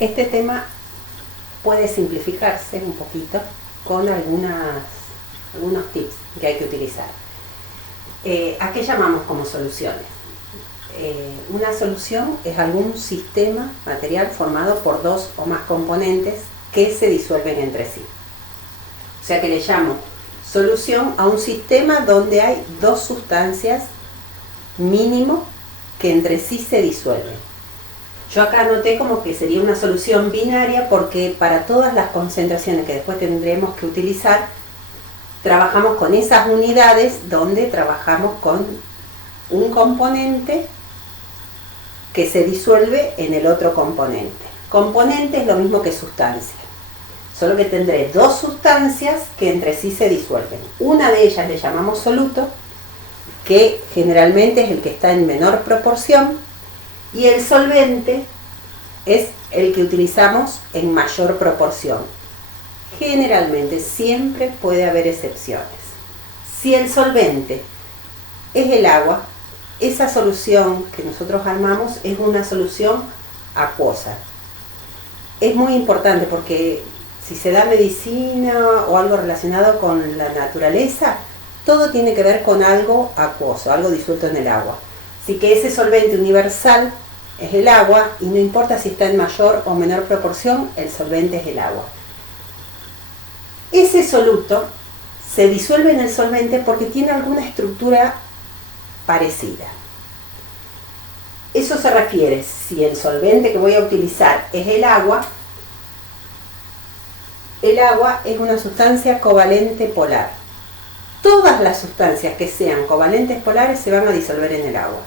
Este tema puede simplificarse un poquito con algunos tips que hay que utilizar. ¿A qué llamamos como soluciones? Una solución es algún sistema material formado por dos o más componentes que se disuelven entre sí. O sea que le llamo solución a un sistema donde hay dos sustancias mínimo que entre sí se disuelven. Yo acá anoté como que sería una solución binaria porque para todas las concentraciones que después tendremos que utilizar, trabajamos con esas unidades donde trabajamos con un componente que se disuelve en el otro componente. Componente es lo mismo que sustancia, solo que tendré dos sustancias que entre sí se disuelven. Una de ellas le llamamos soluto, que generalmente es el que está en menor proporción, y el solvente es el que utilizamos en mayor proporción. Generalmente, siempre puede haber excepciones. Si el solvente es el agua, esa solución que nosotros armamos es una solución acuosa. Es muy importante porque si se da medicina o algo relacionado con la naturaleza, todo tiene que ver con algo acuoso, algo disuelto en el agua. Así que ese solvente universal es el agua y no importa si está en mayor o menor proporción, el solvente es el agua. Ese soluto se disuelve en el solvente porque tiene alguna estructura parecida. Eso se refiere, si el solvente que voy a utilizar es el agua es una sustancia covalente polar. Todas las sustancias que sean covalentes polares se van a disolver en el agua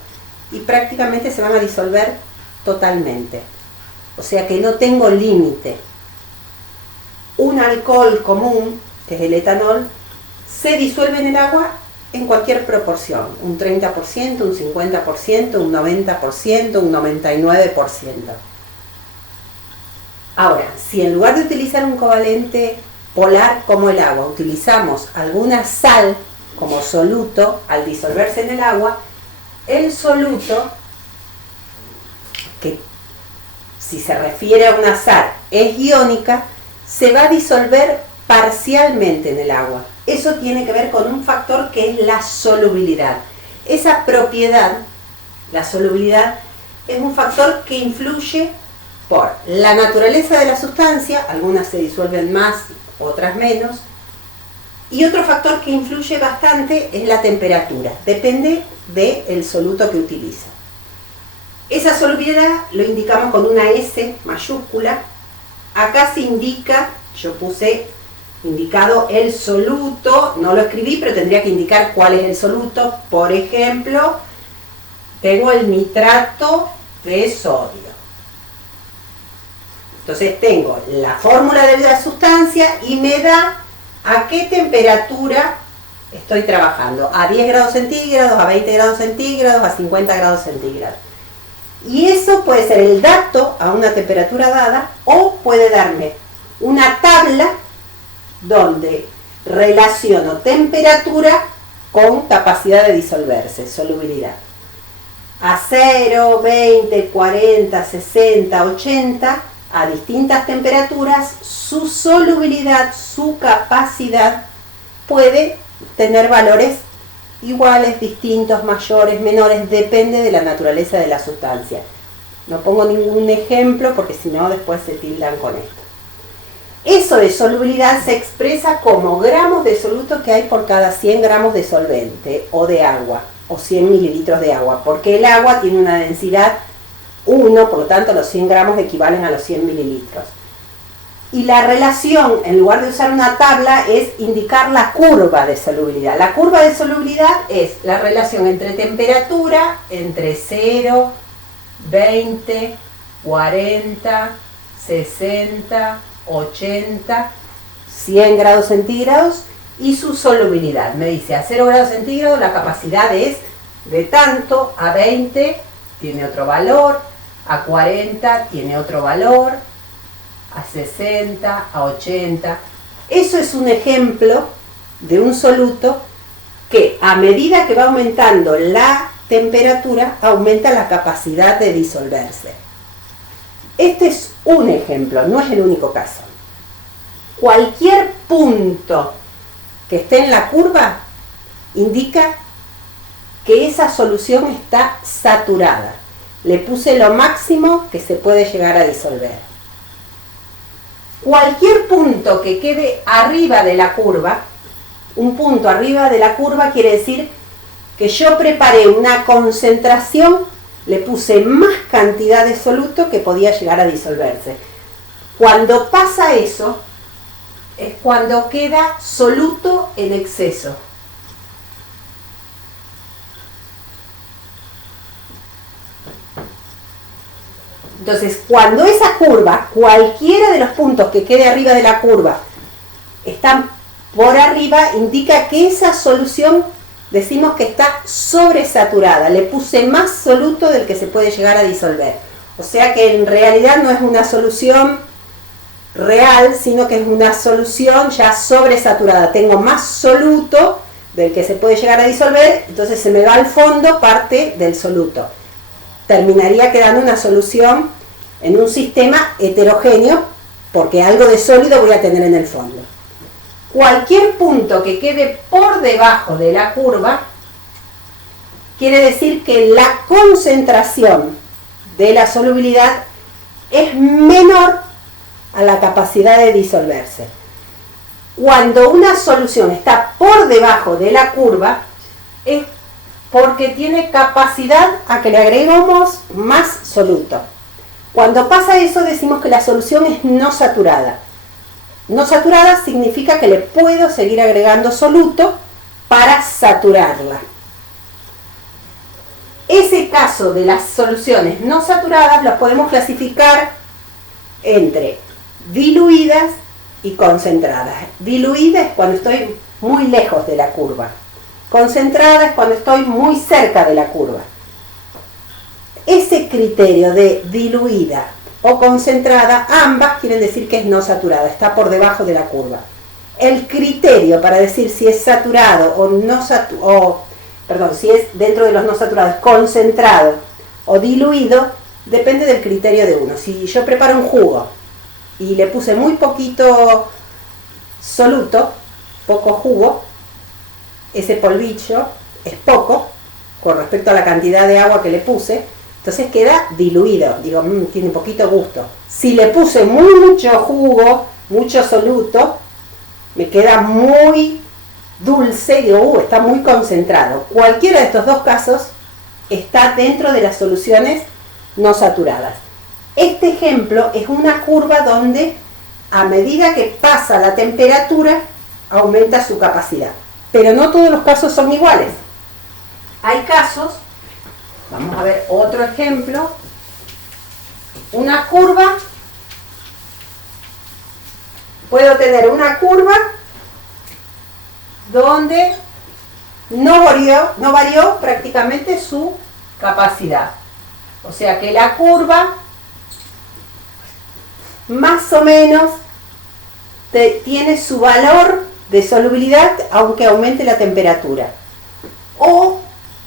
y prácticamente se van a disolver totalmente. O sea que no tengo límite. Un alcohol común, que es el etanol, se disuelve en el agua en cualquier proporción, un 30%, un 50%, un 90%, un 99%. Ahora, si en lugar de utilizar un covalente polar como el agua, utilizamos alguna sal como soluto al disolverse en el agua, el soluto, que si se refiere a una sal es iónica, se va a disolver parcialmente en el agua. Eso tiene que ver con un factor que es la solubilidad. Esa propiedad, la solubilidad, es un factor que influye por la naturaleza de la sustancia, algunas se disuelven más, otras menos, y otro factor que influye bastante es la temperatura, depende del soluto que utiliza. Esa solubilidad lo indicamos con una S mayúscula. Acá se indica, yo puse indicado el soluto, no lo escribí, pero tendría que indicar cuál es el soluto. Por ejemplo, tengo el nitrato de sodio. Entonces tengo la fórmula de la sustancia y me da a qué temperatura estoy trabajando. A 10 grados centígrados, a 20 grados centígrados, a 50 grados centígrados. Y eso puede ser el dato a una temperatura dada o puede darme una tabla donde relaciono temperatura con capacidad de disolverse, solubilidad. A 0, 20, 40, 60, 80, a distintas temperaturas, su solubilidad, su capacidad puede tener valores iguales, distintos, mayores, menores, depende de la naturaleza de la sustancia. No pongo ningún ejemplo porque si no después se tildan con esto. Eso de solubilidad se expresa como gramos de soluto que hay por cada 100 gramos de solvente o de agua, o 100 mililitros de agua, porque el agua tiene una densidad 1, por lo tanto los 100 gramos equivalen a los 100 mililitros. Y la relación, en lugar de usar una tabla, es indicar la curva de solubilidad. La curva de solubilidad es la relación entre temperatura, entre 0, 20, 40, 60, 80, 100 grados centígrados y su solubilidad. Me dice, a 0 grados centígrados la capacidad es de tanto, a 20 tiene otro valor, a 40 tiene otro valor, a 60, a 80. Eso es un ejemplo de un soluto que a medida que va aumentando la temperatura, aumenta la capacidad de disolverse. Este es un ejemplo, no es el único caso. Cualquier punto que esté en la curva indica que esa solución está saturada. Le puse lo máximo que se puede llegar a disolver. Cualquier punto que quede arriba de la curva, un punto arriba de la curva quiere decir que yo preparé una concentración, le puse más cantidad de soluto que podía llegar a disolverse. Cuando pasa eso, es cuando queda soluto en exceso. Entonces, cuando esa curva, cualquiera de los puntos que quede arriba de la curva, están por arriba, indica que esa solución, decimos que está sobresaturada. Le puse más soluto del que se puede llegar a disolver. O sea que en realidad no es una solución real, sino que es una solución ya sobresaturada. Tengo más soluto del que se puede llegar a disolver, entonces se me va al fondo parte del soluto. Terminaría quedando una solución en un sistema heterogéneo, porque algo de sólido voy a tener en el fondo. Cualquier punto que quede por debajo de la curva quiere decir que la concentración de la solubilidad es menor a la capacidad de disolverse. Cuando una solución está por debajo de la curva es porque tiene capacidad a que le agregamos más soluto. Cuando pasa eso decimos que la solución es no saturada. No saturada significa que le puedo seguir agregando soluto para saturarla. Ese caso de las soluciones no saturadas las podemos clasificar entre diluidas y concentradas. Diluida es cuando estoy muy lejos de la curva. Concentrada es cuando estoy muy cerca de la curva. Ese criterio de diluida o concentrada, ambas quieren decir que es no saturada, está por debajo de la curva. El criterio para decir si es saturado o no saturado, si es dentro de los no saturados, concentrado o diluido, depende del criterio de uno. Si yo preparo un jugo y le puse muy poquito soluto, poco jugo, ese polvillo es poco con respecto a la cantidad de agua que le puse, entonces queda diluido, digo, tiene poquito gusto. Si le puse mucho jugo, mucho soluto, me queda muy dulce, digo, está muy concentrado. Cualquiera de estos dos casos está dentro de las soluciones no saturadas. Este ejemplo es una curva donde a medida que pasa la temperatura aumenta su capacidad. Pero no todos los casos son iguales. Hay casos, vamos a ver otro ejemplo, una curva, puedo tener una curva donde no varió prácticamente su capacidad. O sea que la curva más o menos tiene su valor de solubilidad aunque aumente la temperatura. O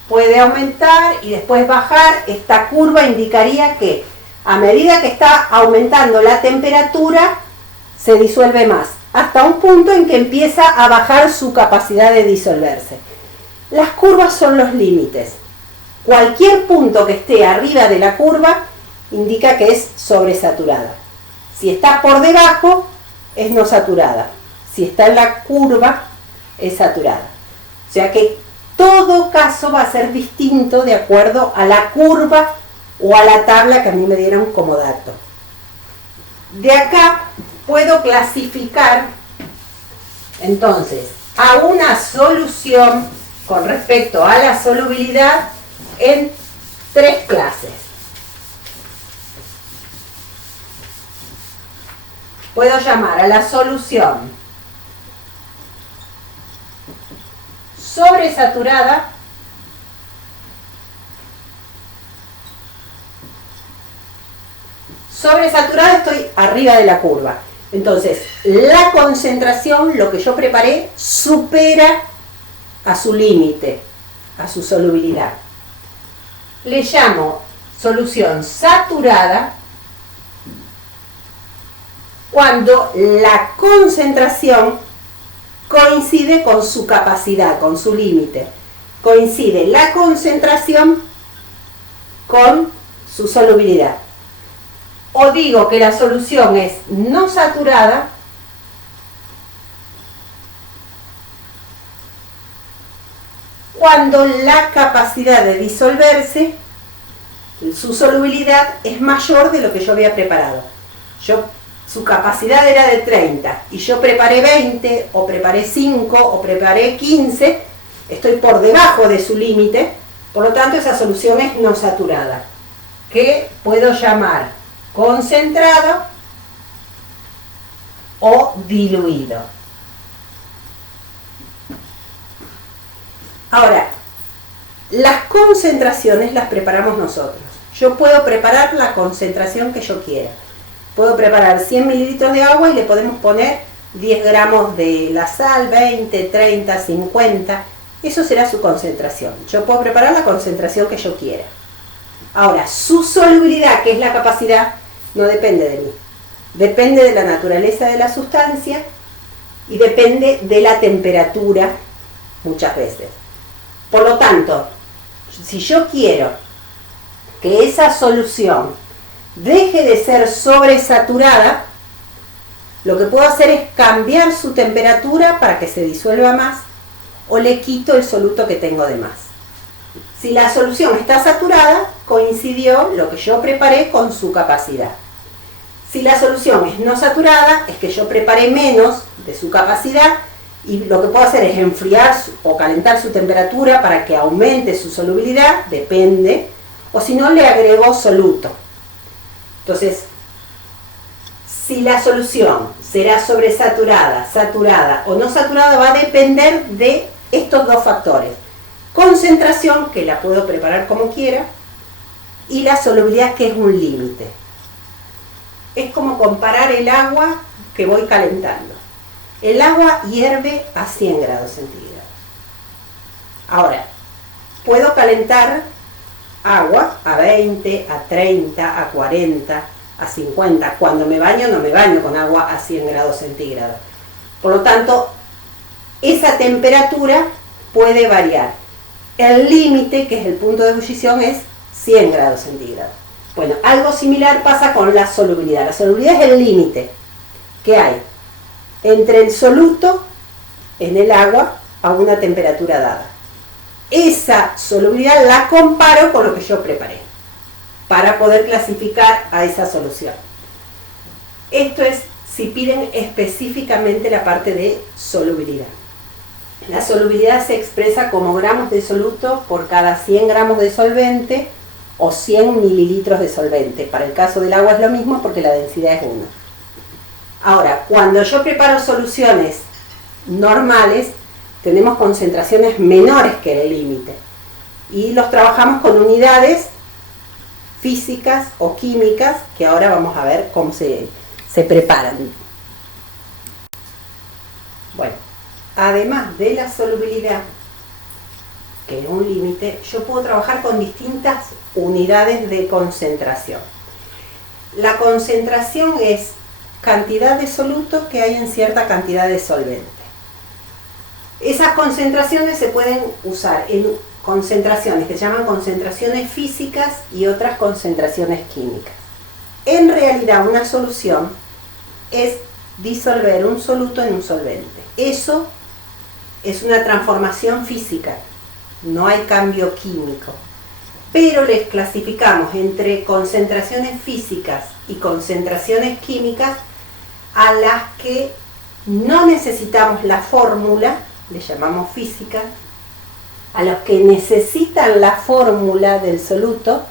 puede aumentar y después bajar. Esta curva indicaría que a medida que está aumentando la temperatura se disuelve más, hasta un punto en que empieza a bajar su capacidad de disolverse. Las curvas son los límites. Cualquier punto que esté arriba de la curva indica que es sobresaturada. Si está por debajo, es no saturada. Si está en la curva, es saturada. O sea que todo caso va a ser distinto de acuerdo a la curva o a la tabla que a mí me dieron como dato. De acá puedo clasificar entonces a una solución con respecto a la solubilidad en tres clases. Puedo llamar a la solución sobresaturada, estoy arriba de la curva. Entonces, la concentración, lo que yo preparé, supera a su límite, a su solubilidad. Le llamo solución saturada cuando la concentración coincide con su capacidad, con su límite. Coincide la concentración con su solubilidad. O digo que la solución es no saturada cuando la capacidad de disolverse, su solubilidad, es mayor de lo que yo había preparado. Su capacidad era de 30 y yo preparé 20 o preparé 5 o preparé 15, estoy por debajo de su límite, por lo tanto esa solución es no saturada, que puedo llamar concentrado o diluido. Ahora, las concentraciones las preparamos nosotros. Yo puedo preparar la concentración que yo quiera. Puedo preparar 100 mililitros de agua y le podemos poner 10 gramos de la sal, 20, 30, 50. Eso será su concentración. Yo puedo preparar la concentración que yo quiera. Ahora, su solubilidad, que es la capacidad, no depende de mí. Depende de la naturaleza de la sustancia y depende de la temperatura muchas veces. Por lo tanto, si yo quiero que esa solución deje de ser sobresaturada, lo que puedo hacer es cambiar su temperatura para que se disuelva más o le quito el soluto que tengo de más. Si la solución está saturada, coincidió lo que yo preparé con su capacidad. Si la solución es no saturada, es que yo preparé menos de su capacidad y lo que puedo hacer es enfriar o calentar su temperatura para que aumente su solubilidad, depende, o si no le agrego soluto. Entonces, si la solución será sobresaturada, saturada o no saturada, va a depender de estos dos factores. Concentración, que la puedo preparar como quiera, y la solubilidad, que es un límite. Es como comparar el agua que voy calentando. El agua hierve a 100 grados centígrados. Ahora, puedo calentar agua a 20, a 30, a 40, a 50. Cuando me baño, no me baño con agua a 100 grados centígrados. Por lo tanto, esa temperatura puede variar. El límite, que es el punto de ebullición, es 100 grados centígrados. Bueno, algo similar pasa con la solubilidad. La solubilidad es el límite que hay entre el soluto en el agua a una temperatura dada. Esa solubilidad la comparo con lo que yo preparé para poder clasificar a esa solución. Esto es si piden específicamente la parte de solubilidad. La solubilidad se expresa como gramos de soluto por cada 100 gramos de solvente o 100 mililitros de solvente. Para el caso del agua es lo mismo porque la densidad es 1. Ahora, cuando yo preparo soluciones normales, tenemos concentraciones menores que el límite y los trabajamos con unidades físicas o químicas que ahora vamos a ver cómo se preparan. Bueno, además de la solubilidad, que es un límite, yo puedo trabajar con distintas unidades de concentración. La concentración es cantidad de soluto que hay en cierta cantidad de solvente. Esas concentraciones se pueden usar en concentraciones que se llaman concentraciones físicas y otras concentraciones químicas. En realidad, una solución es disolver un soluto en un solvente. Eso es una transformación física, no hay cambio químico. Pero les clasificamos entre concentraciones físicas y concentraciones químicas a las que no necesitamos la fórmula, le llamamos física. A los que necesitan la fórmula del soluto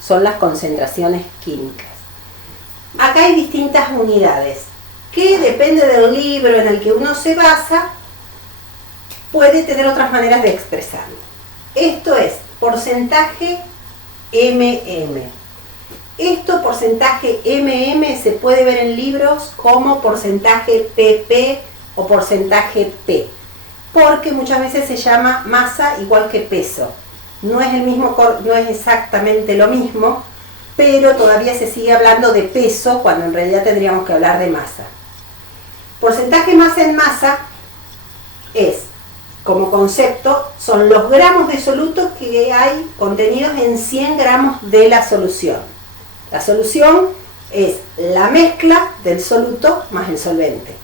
son las concentraciones químicas. Acá hay distintas unidades que depende del libro en el que uno se basa, puede tener otras maneras de expresarlo. Esto es porcentaje mm. Esto, porcentaje mm, se puede ver en libros como porcentaje pp o porcentaje p, porque muchas veces se llama masa igual que peso. No es exactamente lo mismo, pero todavía se sigue hablando de peso cuando en realidad tendríamos que hablar de masa. Porcentaje masa en masa es, como concepto, son los gramos de soluto que hay contenidos en 100 gramos de la solución. La solución es la mezcla del soluto más el solvente.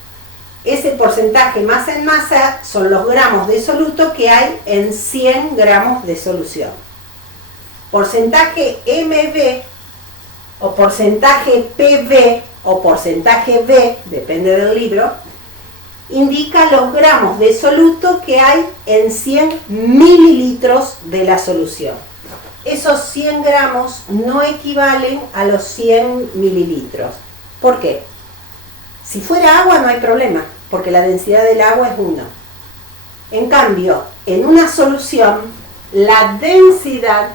Ese porcentaje masa en masa son los gramos de soluto que hay en 100 gramos de solución. Porcentaje MB o porcentaje PV o porcentaje B, depende del libro, indica los gramos de soluto que hay en 100 mililitros de la solución. Esos 100 gramos no equivalen a los 100 mililitros. ¿Por qué? Si fuera agua no hay problema, porque la densidad del agua es 1. En cambio, en una solución, la densidad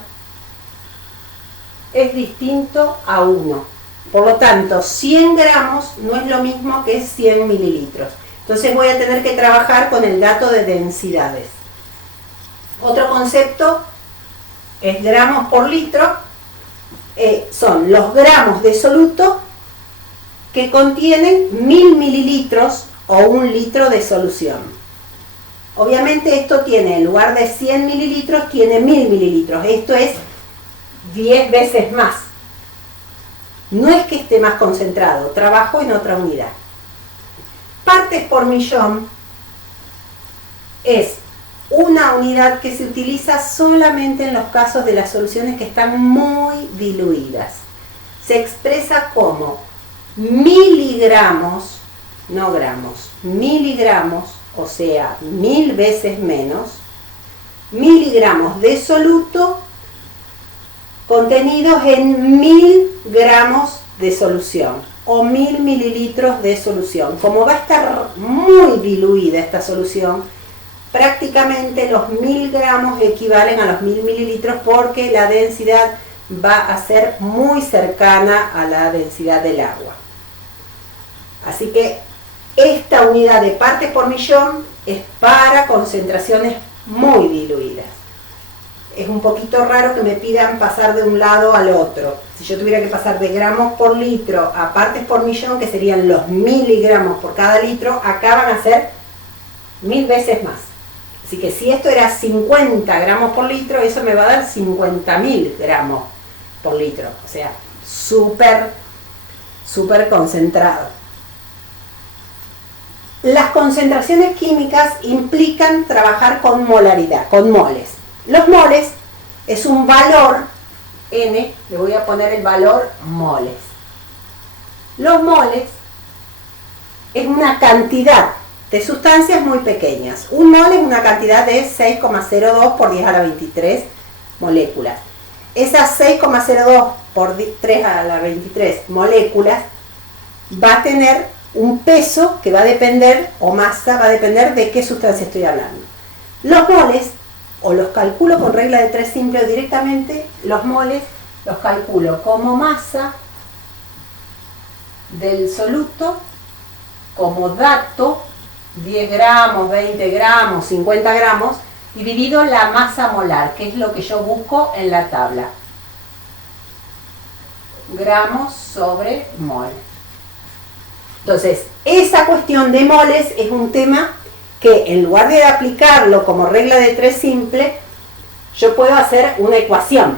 es distinto a 1. Por lo tanto, 100 gramos no es lo mismo que 100 mililitros. Entonces voy a tener que trabajar con el dato de densidades. Otro concepto es gramos por litro. Son los gramos de soluto que contienen 1000 mililitros o 1 litro de solución. Obviamente esto tiene, en lugar de 100 mililitros, tiene 1000 mililitros. Esto es 10 veces más. No es que esté más concentrado, trabajo en otra unidad. Partes por millón es una unidad que se utiliza solamente en los casos de las soluciones que están muy diluidas. Se expresa como miligramos, no gramos, miligramos, o sea, 1000 veces menos, miligramos de soluto contenidos en 1000 gramos de solución o 1000 mililitros de solución. Como va a estar muy diluida esta solución, prácticamente los 1000 gramos equivalen a los 1000 mililitros porque la densidad va a ser muy cercana a la densidad del agua. Así que esta unidad de partes por millón es para concentraciones muy diluidas. Es un poquito raro que me pidan pasar de un lado al otro. Si yo tuviera que pasar de gramos por litro a partes por millón, que serían los miligramos por cada litro, acá van a ser 1000 veces más. Así que si esto era 50 gramos por litro, eso me va a dar 50.000 gramos por litro. O sea, súper concentrado. Las concentraciones químicas implican trabajar con molaridad, con moles. Los moles es un valor, N, le voy a poner el valor moles. Los moles es una cantidad de sustancias muy pequeñas. Un mol es una cantidad de 6,02 por 10 a la 23 moléculas. Esas 6,02 por 3 a la 23 moléculas va a tener un peso que va a depender, o masa, va a depender de qué sustancia estoy hablando. Los moles, o los calculo con regla de 3 simple o directamente, los moles los calculo como masa del soluto, como dato, 10 gramos, 20 gramos, 50 gramos, dividido la masa molar, que es lo que yo busco en la tabla. Gramos sobre mol. Entonces, esa cuestión de moles es un tema que en lugar de aplicarlo como regla de 3 simple, yo puedo hacer una ecuación.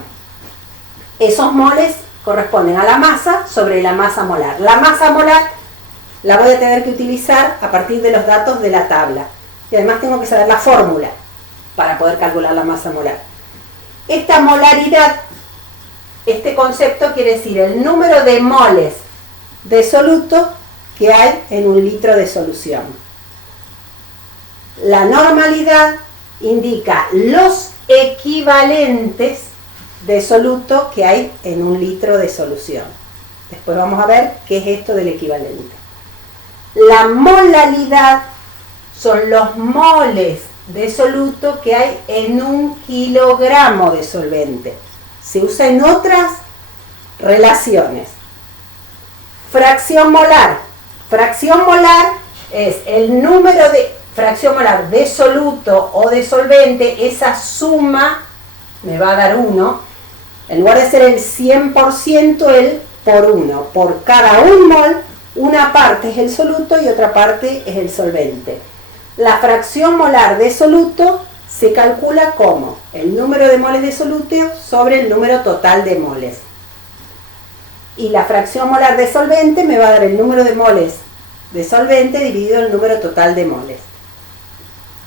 Esos moles corresponden a la masa sobre la masa molar. La masa molar la voy a tener que utilizar a partir de los datos de la tabla. Y además tengo que saber la fórmula para poder calcular la masa molar. Esta molaridad, este concepto quiere decir el número de moles de soluto que hay en 1 litro de solución. La normalidad indica los equivalentes de soluto que hay en 1 litro de solución. Después vamos a ver qué es esto del equivalente. La molalidad son los moles de soluto que hay en 1 kilogramo de solvente. Se usa en otras relaciones. Fracción molar. Fracción molar es el número de fracción molar de soluto o de solvente, esa suma me va a dar 1. En lugar de ser el 100%, el por 1. Por cada 1 mol, una parte es el soluto y otra parte es el solvente. La fracción molar de soluto se calcula como el número de moles de soluto sobre el número total de moles. Y la fracción molar de solvente me va a dar el número de moles de solvente dividido el número total de moles,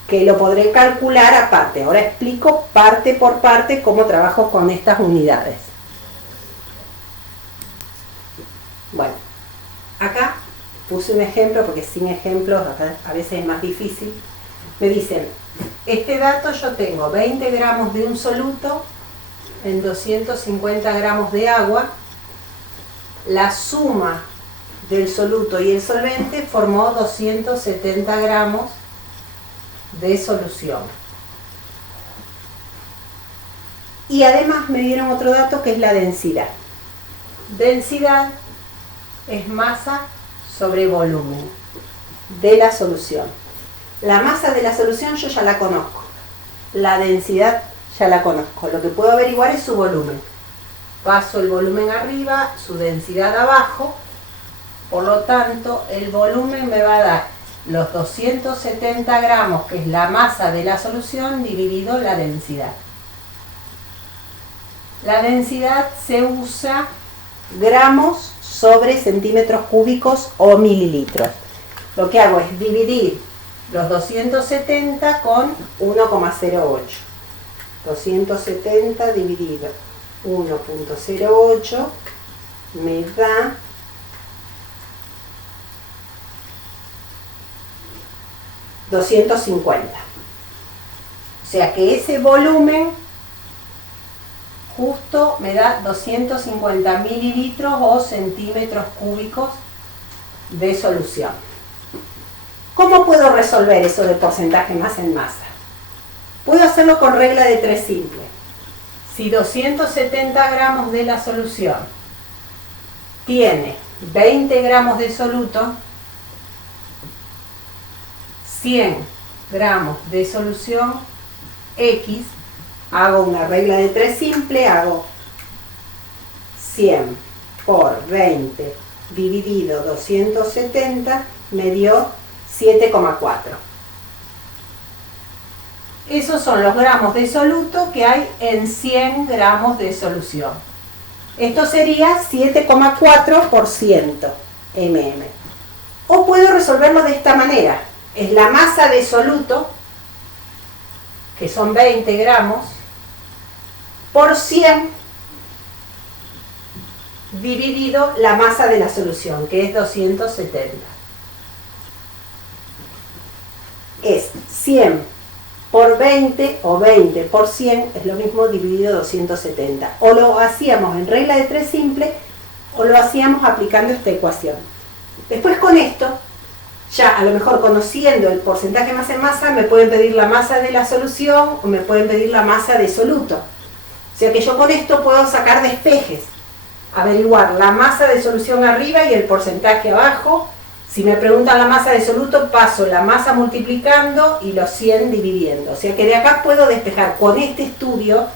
que lo podré calcular aparte. Ahora explico parte por parte cómo trabajo con estas unidades. Bueno, acá puse un ejemplo porque sin ejemplos a veces es más difícil. Me dicen, este dato yo tengo 20 gramos de un soluto en 250 gramos de agua. La suma del soluto y el solvente formó 270 gramos de solución. Y además me dieron otro dato que es la densidad. Densidad es masa sobre volumen de la solución. La masa de la solución yo ya la conozco. La densidad ya la conozco. Lo que puedo averiguar es su volumen. Paso el volumen arriba, su densidad abajo. Por lo tanto, el volumen me va a dar los 270 gramos, que es la masa de la solución, dividido la densidad. La densidad se usa gramos sobre centímetros cúbicos o mililitros. Lo que hago es dividir los 270 con 1,08. 270 dividido 1,08 me da 250. O sea que ese volumen justo me da 250 mililitros o centímetros cúbicos de solución. ¿Cómo puedo resolver eso de porcentaje masa en masa? Puedo hacerlo con regla de 3 simple. Si 270 gramos de la solución tiene 20 gramos de soluto, 100 gramos de solución X, hago una regla de 3 simple, hago 100 por 20 dividido 270, me dio 7,4. Esos son los gramos de soluto que hay en 100 gramos de solución. Esto sería 7,4% mm. O puedo resolverlo de esta manera. Es la masa de soluto, que son 20 gramos, por 100 dividido la masa de la solución, que es 270. Es 100 por 20 o 20 por 100 es lo mismo dividido 270. O lo hacíamos en regla de 3 simple o lo hacíamos aplicando esta ecuación. Después con esto, ya a lo mejor conociendo el porcentaje masa en masa, me pueden pedir la masa de la solución o me pueden pedir la masa de soluto. O sea que yo con esto puedo sacar despejes, averiguar la masa de solución arriba y el porcentaje abajo. Si me preguntan la masa de soluto, paso la masa multiplicando y los 100 dividiendo. O sea que de acá puedo despejar con este estudio,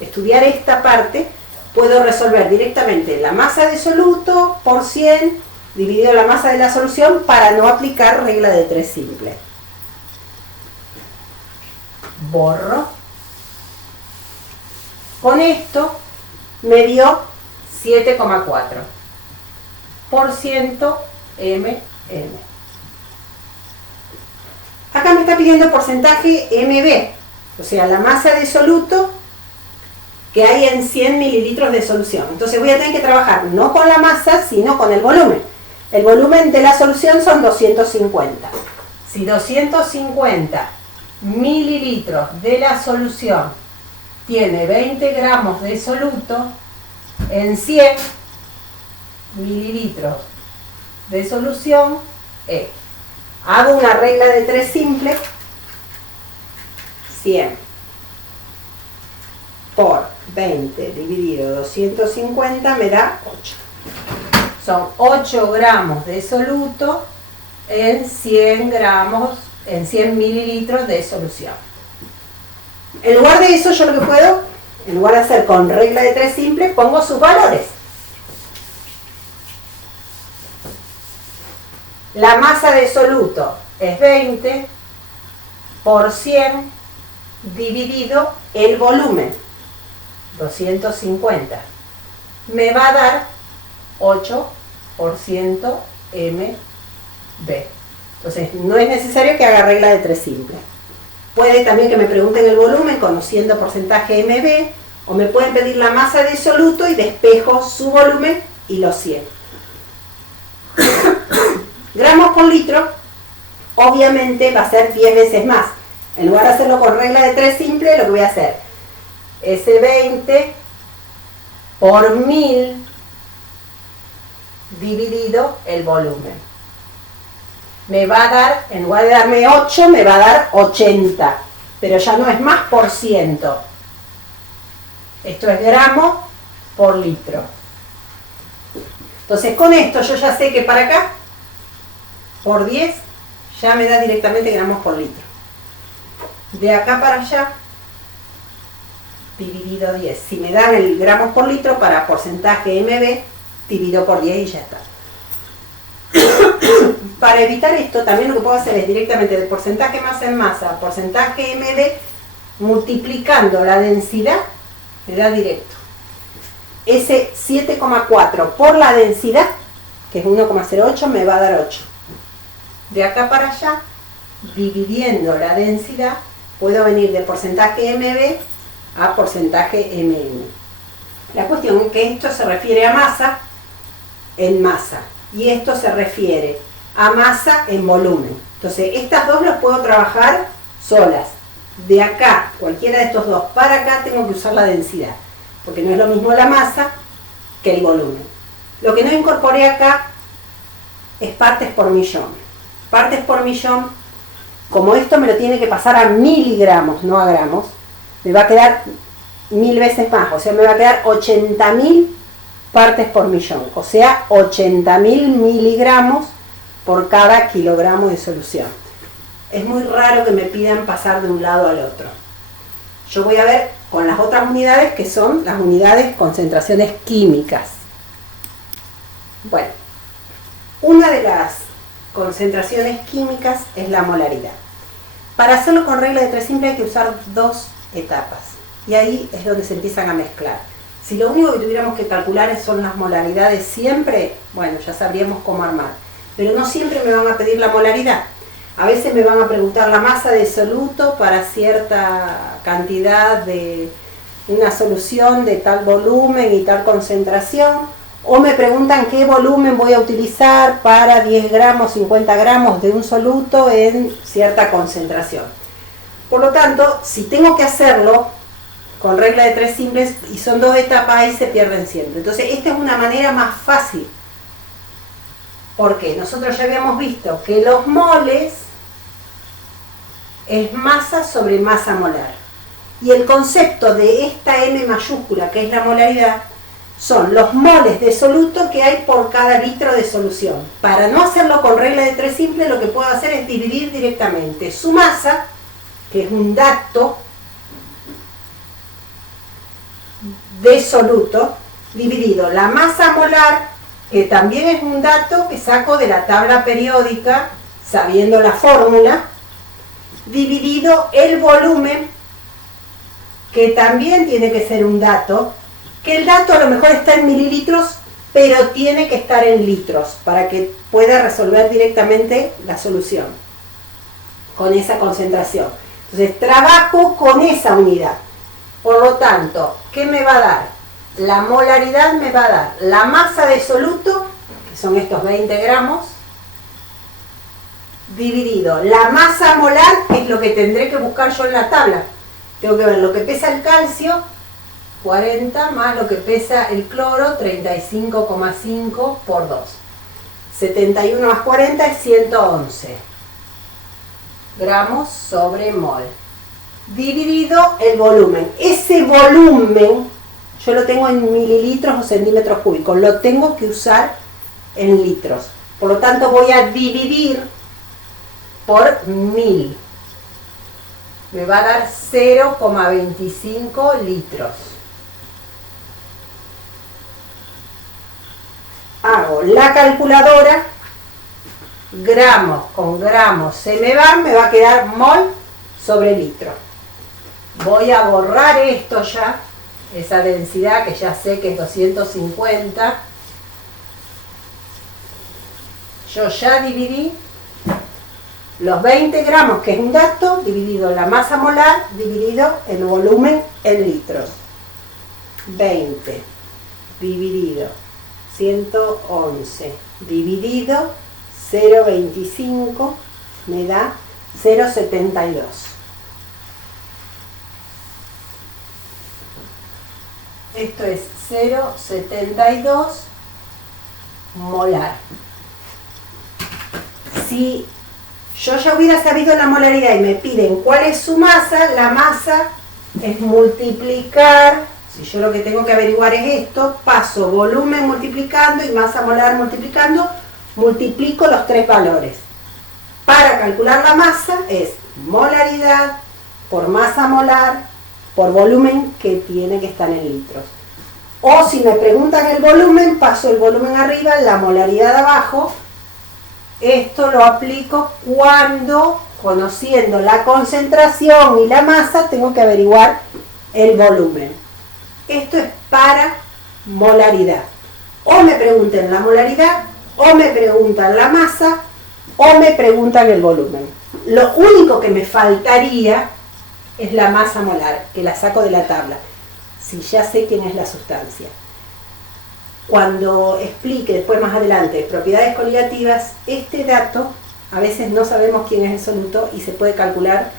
estudiar esta parte, puedo resolver directamente la masa de soluto por 100 dividido la masa de la solución para no aplicar regla de 3 simple. Borro. Con esto me dio 7,4% mm. Acá me está pidiendo porcentaje MB, o sea, la masa de soluto que hay en 100 mililitros de solución. Entonces voy a tener que trabajar no con la masa, sino con el volumen. El volumen de la solución son 250. Si 250 mililitros de la solución tiene 20 gramos de soluto, en 100 mililitros de solución, hago una regla de 3 simple, 100 por 20 dividido 250 me da 8. Son 8 gramos de soluto en 100 gramos, en 100 mililitros de solución. En lugar de eso, yo lo que puedo en lugar de hacer con regla de 3 simple, pongo sus valores. La masa de soluto es 20 por 100 dividido el volumen, 250. Me va a dar 8% MB. Entonces, no es necesario que haga regla de 3 simple. Puede también que me pregunten el volumen conociendo porcentaje MB, o me pueden pedir la masa de soluto y despejo su volumen y los 100. Gramos por litro, obviamente va a ser 10 veces más. En lugar de hacerlo con regla de 3 simple, lo que voy a hacer es 20 por 1000 dividido el volumen. Me va a dar, en lugar de darme 8, me va a dar 80. Pero ya no es más por ciento. Esto es gramos por litro. Entonces con esto yo ya sé que para acá, por 10, ya me da directamente gramos por litro. De acá para allá, dividido 10. Si me dan el gramos por litro para porcentaje MB, divido por 10 y ya está. Para evitar esto, también lo que puedo hacer es directamente de porcentaje masa en masa a porcentaje MB, multiplicando la densidad, me da directo. Ese 7,4 por la densidad, que es 1,08, me va a dar 8. De acá para allá, dividiendo la densidad, puedo venir de porcentaje MB a porcentaje MM. La cuestión es que esto se refiere a masa en masa y esto se refiere a masa en volumen. Entonces, estas dos las puedo trabajar solas. De acá, cualquiera de estos dos para acá, tengo que usar la densidad, porque no es lo mismo la masa que el volumen. Lo que no incorporé acá es partes por millón. Partes por millón, como esto me lo tiene que pasar a miligramos, no a gramos, me va a quedar 1000 veces más, o sea, me va a quedar 80.000 partes por millón, o sea, 80.000 miligramos por cada kilogramo de solución. Es muy raro que me pidan pasar de un lado al otro. Yo voy a ver con las otras unidades, que son las unidades concentraciones químicas. Bueno, una de las concentraciones químicas es la molaridad. Para hacerlo con regla de 3 simple hay que usar 2 etapas, y ahí es donde se empiezan a mezclar. Si lo único que tuviéramos que calcular son las molaridades siempre, bueno, ya sabríamos cómo armar. Pero no siempre me van a pedir la molaridad. A veces me van a preguntar la masa de soluto para cierta cantidad de una solución de tal volumen y tal concentración, o me preguntan qué volumen voy a utilizar para 10 gramos, 50 gramos de un soluto en cierta concentración. Por lo tanto, si tengo que hacerlo con regla de 3 simples y son 2 etapas, ahí se pierden siempre. Entonces, esta es una manera más fácil. Porque nosotros ya habíamos visto que los moles es masa sobre masa molar. Y el concepto de esta M mayúscula, que es la molaridad, son los moles de soluto que hay por cada litro de solución. Para no hacerlo con regla de 3 simple, lo que puedo hacer es dividir directamente su masa, que es un dato de soluto, dividido la masa molar, que también es un dato que saco de la tabla periódica, sabiendo la fórmula, dividido el volumen, que también tiene que ser un dato, que el dato a lo mejor está en mililitros, pero tiene que estar en litros, para que pueda resolver directamente la solución, con esa concentración. Entonces, trabajo con esa unidad. Por lo tanto, ¿qué me va a dar? La molaridad me va a dar la masa de soluto, que son estos 20 gramos, dividido la masa molar, que es lo que tendré que buscar yo en la tabla. Tengo que ver lo que pesa el calcio, 40, más lo que pesa el cloro, 35,5 por 2. 71 más 40 es 111 gramos sobre mol. Dividido el volumen. Ese volumen yo lo tengo en mililitros o centímetros cúbicos, lo tengo que usar en litros. Por lo tanto voy a dividir por 1000. Me va a dar 0,25 litros. hago la calculadora, gramos con gramos se me va a quedar mol sobre litro. Voy a borrar esto ya, esa densidad que ya sé que es 250. Yo ya dividí los 20 gramos, que es un dato, dividido la masa molar, dividido el volumen en litros. 20 dividido 111 dividido 0,25 me da 0,72. Esto es 0,72 molar. Si yo ya hubiera sabido la molaridad y me piden cuál es su masa, la masa es multiplicar, si yo lo que tengo que averiguar es esto, paso volumen multiplicando y masa molar multiplicando, multiplico los tres valores. Para calcular la masa es molaridad por masa molar por volumen que tiene que estar en litros. O si me preguntan el volumen, paso el volumen arriba, la molaridad abajo. Esto lo aplico cuando, conociendo la concentración y la masa, tengo que averiguar el volumen. Esto es para molaridad. O me preguntan la molaridad, o me preguntan la masa, o me preguntan el volumen. Lo único que me faltaría es la masa molar, que la saco de la tabla, si ya sé quién es la sustancia. Cuando explique después más adelante propiedades coligativas, este dato a veces no sabemos quién es el soluto y se puede calcular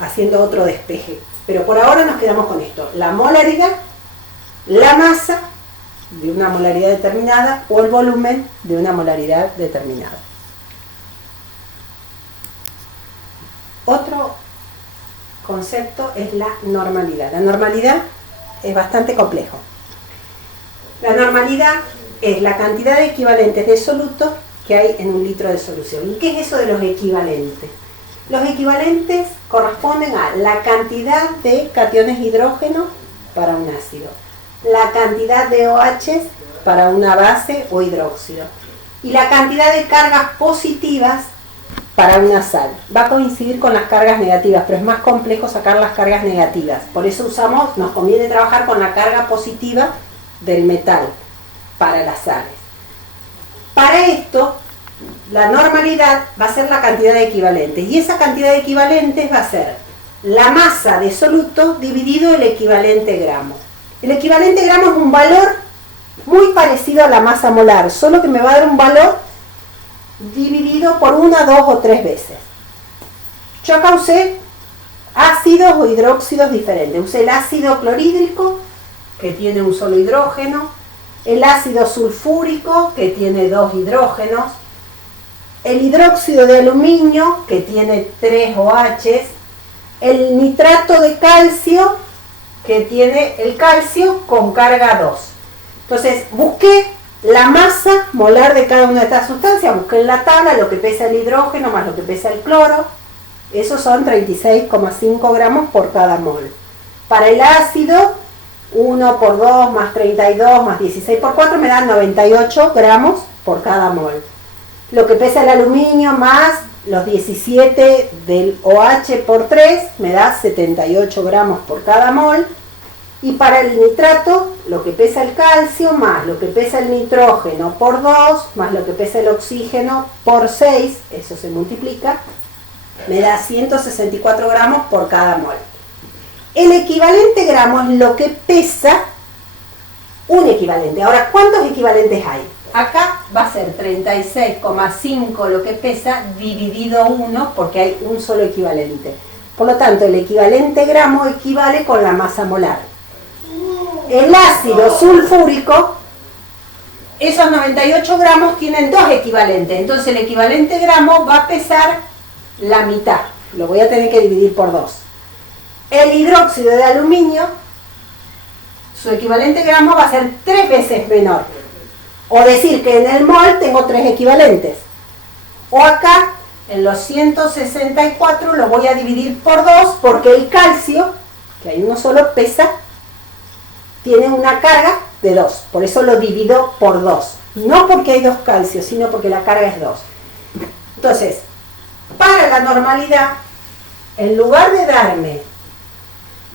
haciendo otro despeje. Pero por ahora nos quedamos con esto: la molaridad, la masa de una molaridad determinada o el volumen de una molaridad determinada. Otro concepto es la normalidad. La normalidad es bastante complejo. La normalidad es la cantidad de equivalentes de soluto que hay en un litro de solución. ¿Y qué es eso de los equivalentes? Los equivalentes corresponden a la cantidad de cationes hidrógeno para un ácido, la cantidad de OH para una base o hidróxido y la cantidad de cargas positivas para una sal. Va a coincidir con las cargas negativas, pero es más complejo sacar las cargas negativas. Por eso nos conviene trabajar con la carga positiva del metal para las sales. Para esto, la normalidad va a ser la cantidad de equivalentes, y esa cantidad de equivalentes va a ser la masa de soluto dividido el equivalente gramo. El equivalente gramo es un valor muy parecido a la masa molar, solo que me va a dar un valor dividido por una, dos o tres veces. Yo acá usé ácidos o hidróxidos diferentes. Usé el ácido clorhídrico, que tiene un solo hidrógeno, el ácido sulfúrico, que tiene dos hidrógenos, el hidróxido de aluminio, que tiene 3 OH, el nitrato de calcio, que tiene el calcio con carga 2. Entonces busqué la masa molar de cada una de estas sustancias, busqué en la tabla lo que pesa el hidrógeno más lo que pesa el cloro. Esos son 36,5 gramos por cada mol. Para el ácido, 1 por 2 más 32 más 16 por 4 me dan 98 gramos por cada mol. Lo que pesa el aluminio más los 17 del OH por 3 me da 78 gramos por cada mol. Y para el nitrato, lo que pesa el calcio más lo que pesa el nitrógeno por 2 más lo que pesa el oxígeno por 6, eso se multiplica, me da 164 gramos por cada mol. El equivalente gramo es lo que pesa un equivalente. Ahora, ¿cuántos equivalentes hay? Acá va a ser 36,5 lo que pesa dividido 1 porque hay un solo equivalente. Por lo tanto, el equivalente gramo equivale con la masa molar. El ácido sulfúrico, esos 98 gramos tienen dos equivalentes. Entonces el equivalente gramo va a pesar la mitad. Lo voy a tener que dividir por 2. El hidróxido de aluminio, su equivalente gramo va a ser 3 veces menor. O decir que en el mol tengo 3 equivalentes. O acá, en los 164 lo voy a dividir por 2 porque el calcio, que hay uno solo, pesa, tiene una carga de 2. Por eso lo divido por 2. No porque hay 2 calcios, sino porque la carga es 2. Entonces, para la normalidad, en lugar de darme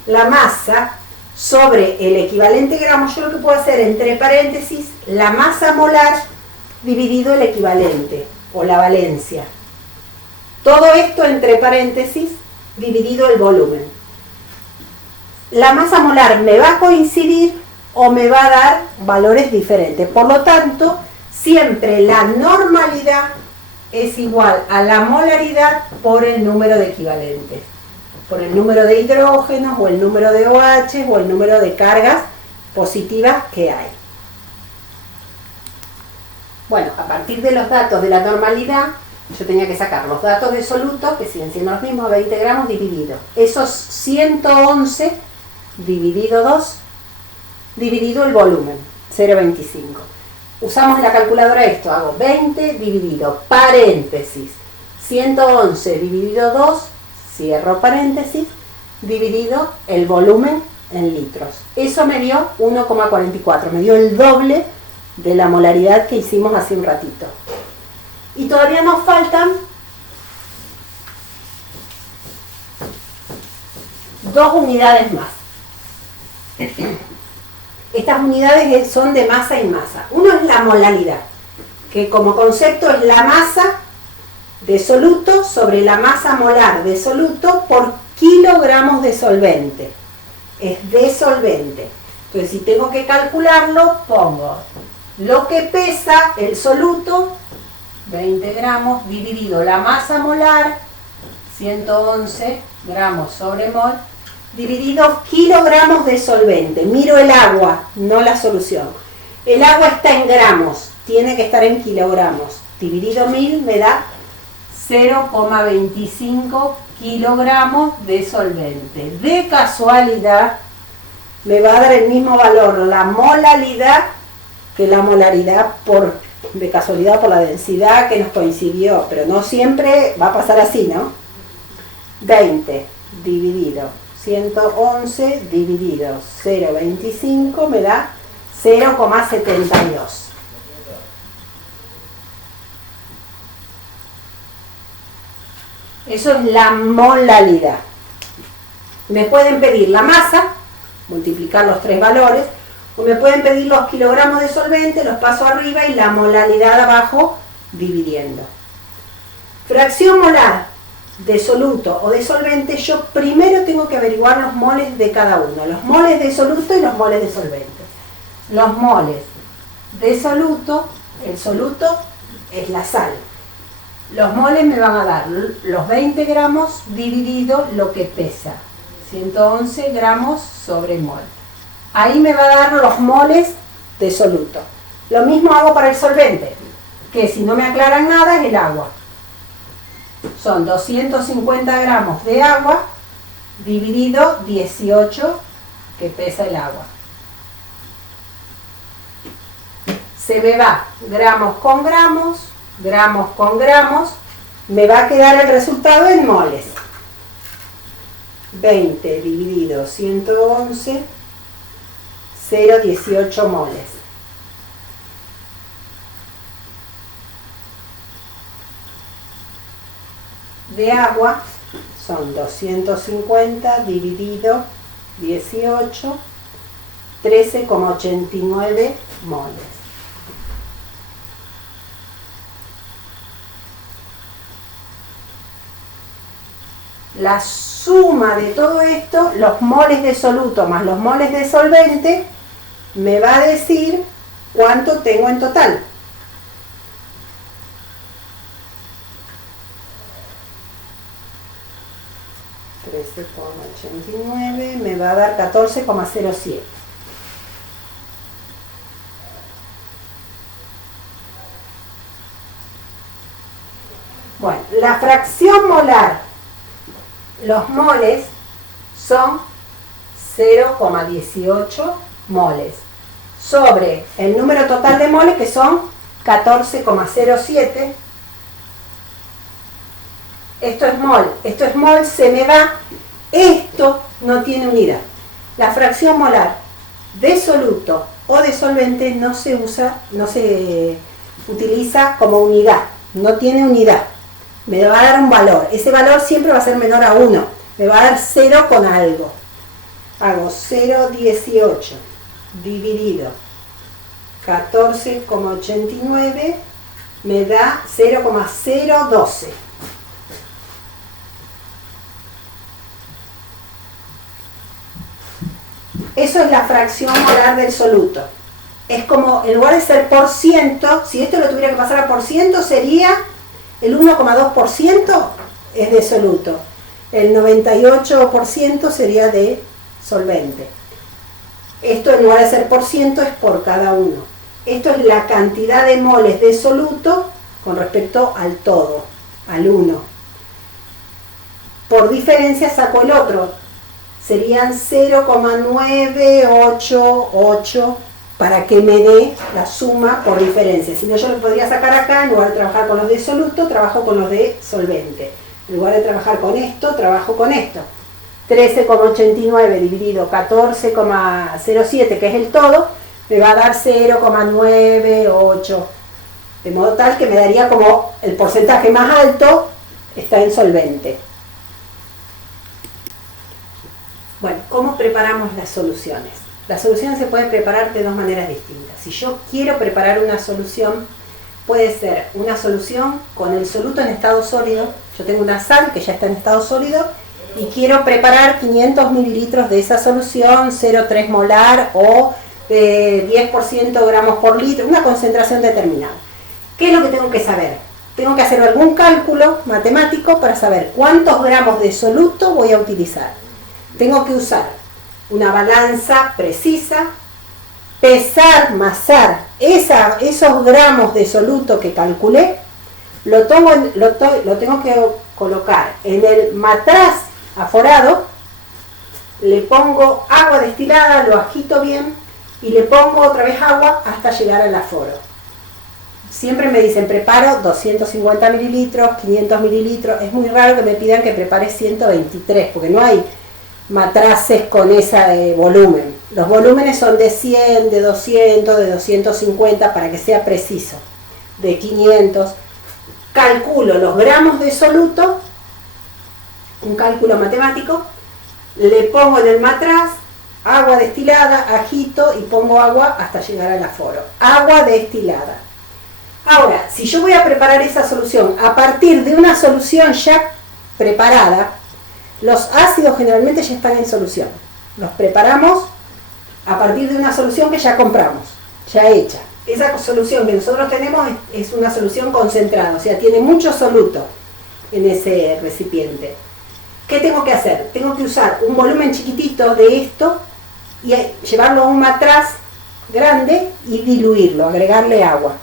la masa sobre el equivalente gramo, yo lo que puedo hacer entre paréntesis, la masa molar dividido el equivalente, o la valencia. Todo esto entre paréntesis, dividido el volumen. La masa molar me va a coincidir o me va a dar valores diferentes. Por lo tanto, siempre la normalidad es igual a la molaridad por el número de equivalentes. Por el número de hidrógenos, o el número de OH, o el número de cargas positivas que hay. Bueno, a partir de los datos de la normalidad, yo tenía que sacar los datos de soluto, que siguen siendo los mismos, 20 gramos dividido. Esos 111 dividido 2, dividido el volumen, 0,25. Usamos en la calculadora esto, hago 20 dividido, paréntesis, 111 dividido 2, cierro paréntesis, dividido el volumen en litros. Eso me dio 1,44, me dio el doble de la molaridad que hicimos hace un ratito. Y todavía nos faltan 2 unidades más. Estas unidades son de masa y masa. Uno es la molaridad, que como concepto es la masa de soluto sobre la masa molar de soluto por kilogramos de solvente. Es de solvente. Entonces, si tengo que calcularlo, pongo lo que pesa el soluto, 20 gramos, dividido la masa molar, 111 gramos sobre mol, dividido kilogramos de solvente. Miro el agua, no la solución. El agua está en gramos, tiene que estar en kilogramos. Dividido 1000 me da 0,25 kilogramos de solvente. De casualidad, me va a dar el mismo valor la molalidad que la molaridad de casualidad por la densidad que nos coincidió, pero no siempre va a pasar así, ¿no? 20 dividido 111 dividido 0,25 me da 0,72. Eso es la molalidad. Me pueden pedir la masa, multiplicar los 3 valores, o me pueden pedir los kilogramos de solvente, los paso arriba y la molalidad abajo dividiendo. Fracción molar de soluto o de solvente, yo primero tengo que averiguar los moles de cada uno, los moles de soluto y los moles de solvente. Los moles de soluto, el soluto es la sal. Los moles me van a dar los 20 gramos dividido lo que pesa, 111 gramos sobre mol. Ahí me va a dar los moles de soluto. Lo mismo hago para el solvente, que si no me aclaran nada es el agua. Son 250 gramos de agua dividido 18 que pesa el agua. Se me va gramos con gramos, me va a quedar el resultado en moles. 20 dividido 111, 0,18 moles. De agua son 250 dividido 18, 13,89 moles. La suma de todo esto, los moles de soluto más los moles de solvente, me va a decir cuánto tengo en total. $13,89 me va a dar 14,07. Bueno, la fracción molar, los moles son 0,18 moles sobre el número total de moles, que son 14,07. Esto es mol, se me va, esto no tiene unidad. La fracción molar de soluto o de solvente no se utiliza como unidad, no tiene unidad. Me va a dar un valor, ese valor siempre va a ser menor a 1, me va a dar 0 con algo. Hago 0,18 dividido 14,89 me da 0,012. Eso es la fracción molar del soluto. Es como, en lugar de ser por ciento, si esto lo tuviera que pasar a por ciento, sería el 1,2% es de soluto. El 98% sería de solvente. Esto, en lugar de ser por ciento, es por cada uno. Esto es la cantidad de moles de soluto con respecto al todo, al 1. Por diferencia saco el otro. Serían 0,988 para que me dé la suma por diferencia. Si no, yo lo podría sacar acá, en lugar de trabajar con los de soluto, trabajo con los de solvente. En lugar de trabajar con esto, trabajo con esto. 13,89 dividido 14,07, que es el todo, me va a dar 0,98. De modo tal que me daría como el porcentaje más alto está en solvente. Bueno, ¿cómo preparamos las soluciones? Las soluciones se pueden preparar de dos maneras distintas. Si yo quiero preparar una solución, puede ser una solución con el soluto en estado sólido. Yo tengo una sal que ya está en estado sólido y quiero preparar 500 mililitros de esa solución, 0,3 molar o 10% gramos por litro, una concentración determinada. ¿Qué es lo que tengo que saber? Tengo que hacer algún cálculo matemático para saber cuántos gramos de soluto voy a utilizar. Tengo que usar una balanza precisa, pesar, masar esos gramos de soluto que calculé, lo tengo que colocar en el matraz aforado, le pongo agua destilada, lo agito bien y le pongo otra vez agua hasta llegar al aforo. Siempre me dicen preparo 250 mililitros, 500 mililitros, es muy raro que me pidan que prepare 123 porque no hay matraces con ese volumen. Los volúmenes son de 100, de 200, de 250 para que sea preciso, de 500. Calculo los gramos de soluto, un cálculo matemático, le pongo en el matraz agua destilada, agito y pongo agua hasta llegar al aforo. Agua destilada. Ahora, si yo voy a preparar esa solución a partir de una solución ya preparada, los ácidos generalmente ya están en solución. Los preparamos a partir de una solución que ya compramos, ya hecha. Esa solución que nosotros tenemos es una solución concentrada, o sea, tiene mucho soluto en ese recipiente. ¿Qué tengo que hacer? Tengo que usar un volumen chiquitito de esto y llevarlo a un matraz grande y diluirlo, agregarle agua.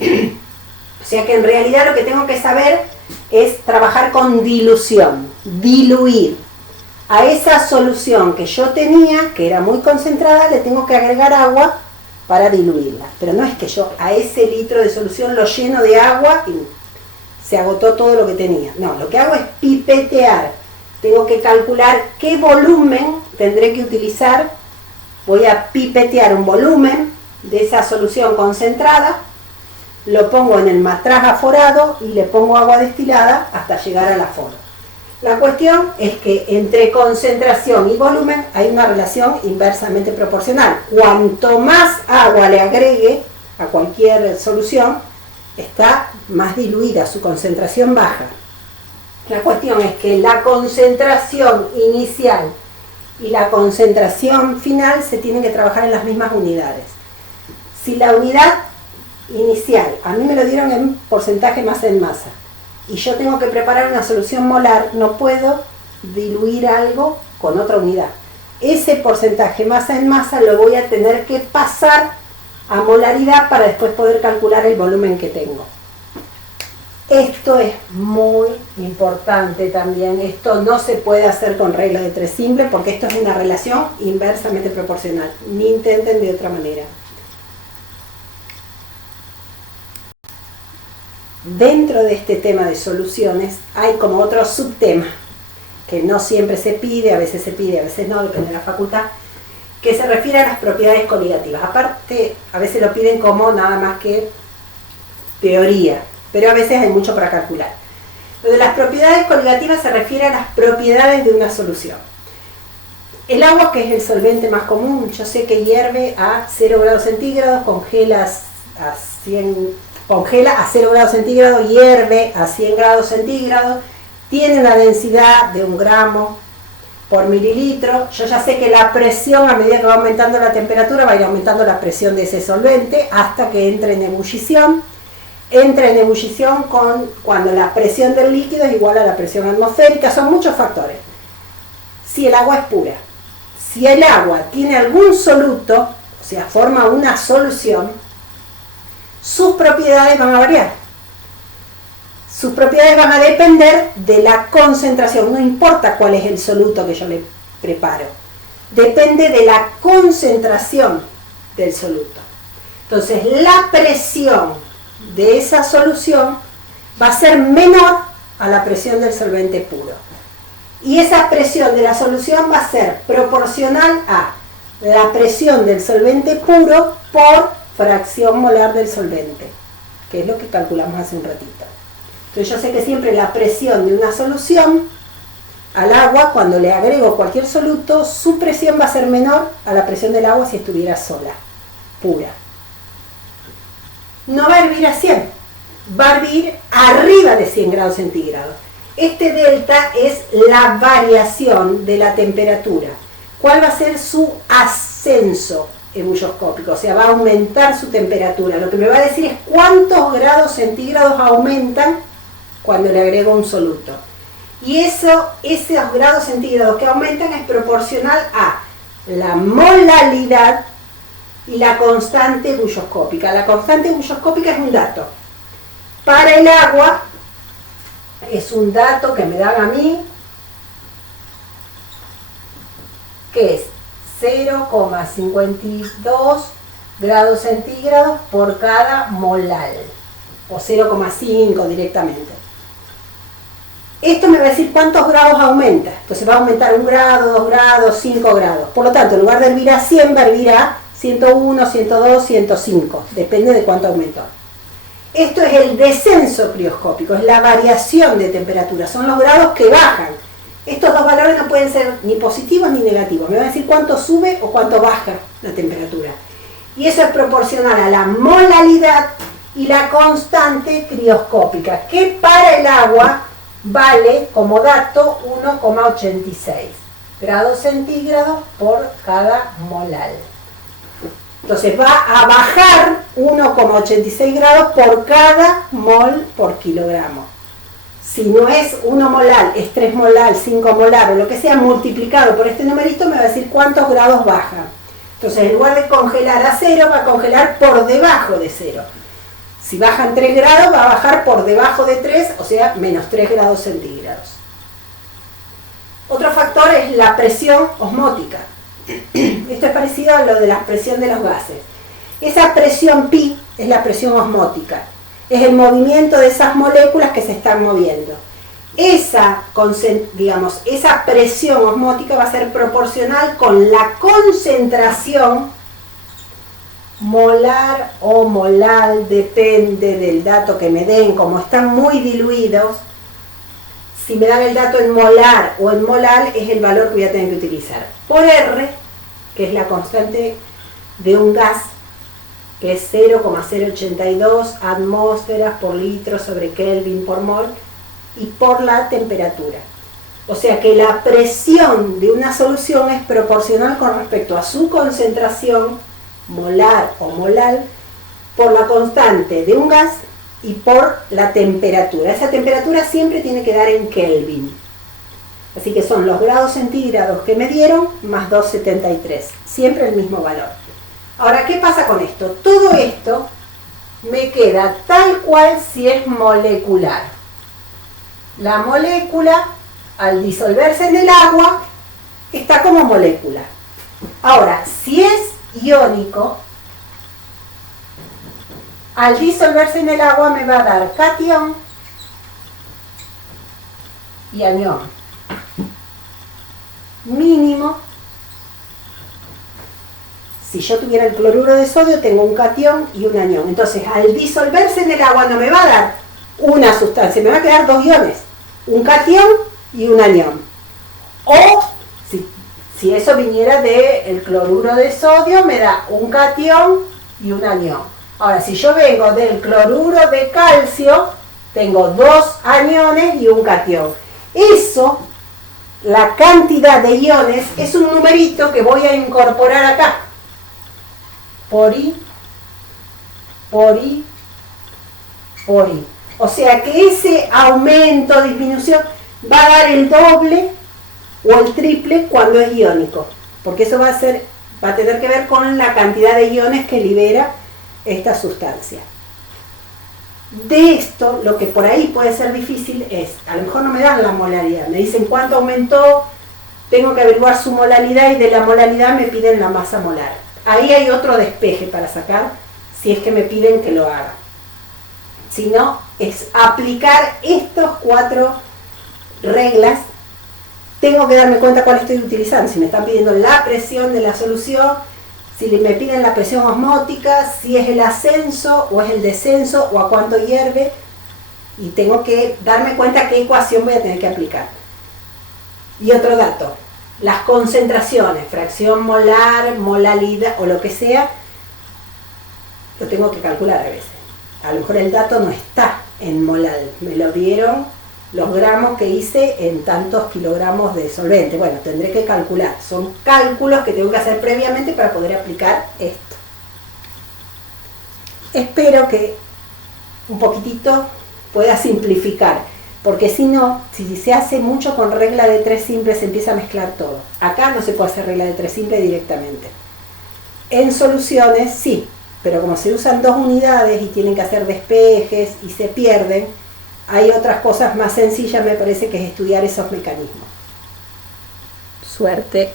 O sea que en realidad lo que tengo que saber es trabajar con dilución, diluir. A esa solución que yo tenía, que era muy concentrada, le tengo que agregar agua para diluirla. Pero no es que yo a ese litro de solución lo lleno de agua y se agotó todo lo que tenía. No, lo que hago es pipetear. Tengo que calcular qué volumen tendré que utilizar. Voy a pipetear un volumen de esa solución concentrada, lo pongo en el matraz aforado y le pongo agua destilada hasta llegar al aforo. La cuestión es que entre concentración y volumen hay una relación inversamente proporcional. Cuanto más agua le agregue a cualquier solución, está más diluida, su concentración baja. La cuestión es que la concentración inicial y la concentración final se tienen que trabajar en las mismas unidades. Si la unidad inicial, a mí me lo dieron en porcentaje masa en masa, y yo tengo que preparar una solución molar, no puedo diluir algo con otra unidad. Ese porcentaje masa en masa lo voy a tener que pasar a molaridad para después poder calcular el volumen que tengo. Esto es muy importante también, esto no se puede hacer con regla de 3 simple porque esto es una relación inversamente proporcional, ni intenten de otra manera. Dentro de este tema de soluciones hay como otro subtema que no siempre se pide, a veces se pide, a veces no, depende de la facultad, que se refiere a las propiedades coligativas. Aparte, a veces lo piden como nada más que teoría, pero a veces hay mucho para calcular. Lo de las propiedades coligativas se refiere a las propiedades de una solución. El agua, que es el solvente más común, yo sé que hierve a 0 grados centígrados, congela a 0 grados centígrados, hierve a 100 grados centígrados, tiene una densidad de 1 gramo por mililitro. Yo ya sé que la presión, a medida que va aumentando la temperatura, va a ir aumentando la presión de ese solvente hasta que entre en ebullición. Entra en ebullición cuando la presión del líquido es igual a la presión atmosférica. Son muchos factores. Si el agua es pura, si el agua tiene algún soluto, o sea, forma una solución, sus propiedades van a variar. Sus propiedades van a depender de la concentración, no importa cuál es el soluto que yo le preparo, depende de la concentración del soluto. Entonces, la presión de esa solución va a ser menor a la presión del solvente puro. Y esa presión de la solución va a ser proporcional a la presión del solvente puro por fracción molar del solvente, que es lo que calculamos hace un ratito. Entonces yo sé que siempre la presión de una solución al agua, cuando le agrego cualquier soluto, su presión va a ser menor a la presión del agua si estuviera sola, pura. No va a hervir a 100, va a hervir arriba de 100 grados centígrados. Este delta es la variación de la temperatura. ¿Cuál va a ser su ascenso ebulloscópico? O sea, va a aumentar su temperatura. Lo que me va a decir es cuántos grados centígrados aumentan cuando le agrego un soluto. Y esos grados centígrados que aumentan es proporcional a la molalidad y la constante ebulloscópica. La constante ebulloscópica es un dato. Para el agua es un dato que me dan a mí, que es 0,52 grados centígrados por cada molal, o 0,5 directamente. Esto me va a decir cuántos grados aumenta. Entonces va a aumentar 1 grado, 2 grados, 5 grados. Por lo tanto, en lugar de hervir a 100, va a hervir a 101, 102, 105. Depende de cuánto aumentó. Esto es el descenso crioscópico, es la variación de temperatura. Son los grados que bajan. Estos dos valores no pueden ser ni positivos ni negativos. Me va a decir cuánto sube o cuánto baja la temperatura. Y eso es proporcional a la molalidad y la constante crioscópica, que para el agua vale como dato 1,86 grados centígrados por cada molal. Entonces va a bajar 1,86 grados por cada mol por kilogramo. Si no es 1 molal, es 3 molal, 5 molar o lo que sea, multiplicado por este numerito me va a decir cuántos grados bajan. Entonces en lugar de congelar a 0, va a congelar por debajo de 0. Si bajan 3 grados, va a bajar por debajo de 3, o sea, menos 3 grados centígrados. Otro factor es la presión osmótica. Esto es parecido a lo de la presión de los gases. Esa presión pi es la presión osmótica. Es el movimiento de esas moléculas que se están moviendo. Esa presión osmótica va a ser proporcional con la concentración molar o molal, depende del dato que me den. Como están muy diluidos, si me dan el dato en molar o en molal, es el valor que voy a tener que utilizar. Por R, que es la constante de un gas, que es 0,082 atmósferas por litro sobre Kelvin por mol, y por la temperatura. O sea que la presión de una solución es proporcional con respecto a su concentración molar o molal por la constante de un gas y por la temperatura. Esa temperatura siempre tiene que dar en Kelvin. Así que son los grados centígrados que me dieron más 273. Siempre el mismo valor. Ahora, ¿qué pasa con esto? Todo esto me queda tal cual si es molecular. La molécula, al disolverse en el agua, está como molécula. Ahora, si es iónico, al disolverse en el agua me va a dar catión y anión. Mínimo Si yo tuviera el cloruro de sodio, tengo un catión y un anión. Entonces, al disolverse en el agua no me va a dar una sustancia, me va a quedar dos iones, un catión y un anión. O, si eso viniera del cloruro de sodio, me da un catión y un anión. Ahora, si yo vengo del cloruro de calcio, tengo dos aniones y un catión. Eso, la cantidad de iones, es un numerito que voy a incorporar acá. Por I, por I, por I. O sea que ese aumento, disminución, va a dar el doble o el triple cuando es iónico. Porque eso va a tener que ver con la cantidad de iones que libera esta sustancia. De esto, lo que por ahí puede ser difícil es, a lo mejor no me dan la molaridad, me dicen cuánto aumentó, tengo que averiguar su molaridad y de la molaridad me piden la masa molar. Ahí hay otro despeje para sacar, si es que me piden que lo haga. Si no, es aplicar estas 4 reglas. Tengo que darme cuenta cuál estoy utilizando, si me están pidiendo la presión de la solución, si me piden la presión osmótica, si es el ascenso o es el descenso o a cuánto hierve, y tengo que darme cuenta qué ecuación voy a tener que aplicar. Y otro dato, las concentraciones, fracción molar, molalidad o lo que sea, lo tengo que calcular a veces. A lo mejor el dato no está en molal, me lo dieron los gramos que hice en tantos kilogramos de solvente. Bueno, tendré que calcular. Son cálculos que tengo que hacer previamente para poder aplicar esto. Espero que un poquitito pueda simplificar, porque si no, si se hace mucho con regla de 3 simples, se empieza a mezclar todo. Acá no se puede hacer regla de 3 simples directamente. En soluciones sí, pero como se usan 2 unidades y tienen que hacer despejes y se pierden, hay otras cosas más sencillas, me parece, que es estudiar esos mecanismos. Suerte.